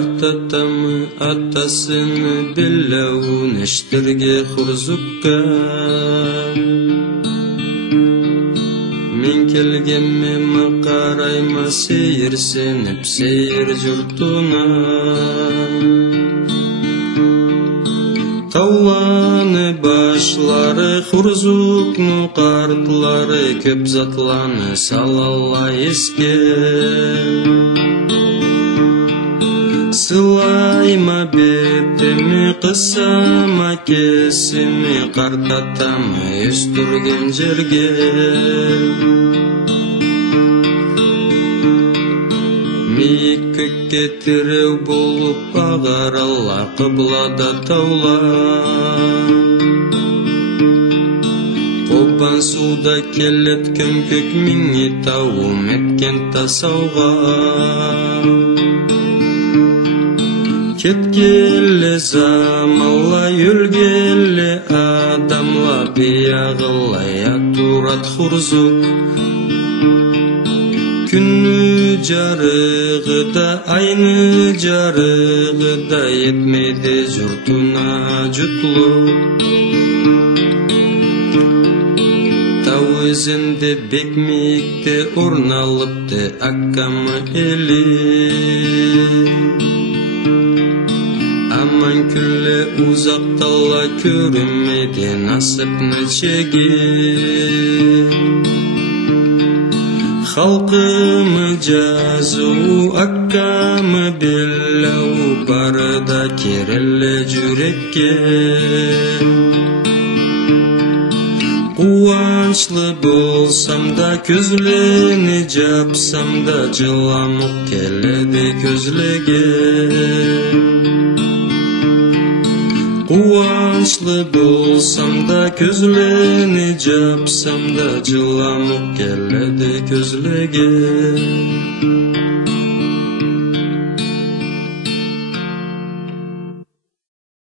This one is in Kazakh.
Тартатамы атасыны белләуін эштерге хурзукка. Мен келгенме қарайма сейірсеніп сейір жұртына. Тауланы башлары хурзукну қартлары көп затланы салалла еске. Сылайма бетіме қысама кесіме қартатамы өстірген жерге. Мейкі кетіреу болып ағаралла қыблада таула. Қобан суда келет кім көк меңе тауым еткен тасауға. Кеткелі замалла өлгелі адамла бияғылай атурат хурзук. Күнні жарығыда, айны жарығыда етмейді жұртына жұтлу. Тау өзінде бекмейікті орналыпты аккамы елі. Аман күлі ұзақтала көрімейді насыпны чеге. Халқымы жазу, аккамы белләу, барыда керелі жүрекке. Қуанчлы болсам да, көзлені жапсам да, жыламық келеді көзлеге. Қуанчлы болсам да, көзлені жапсам да, жыламық келеді көзлеге.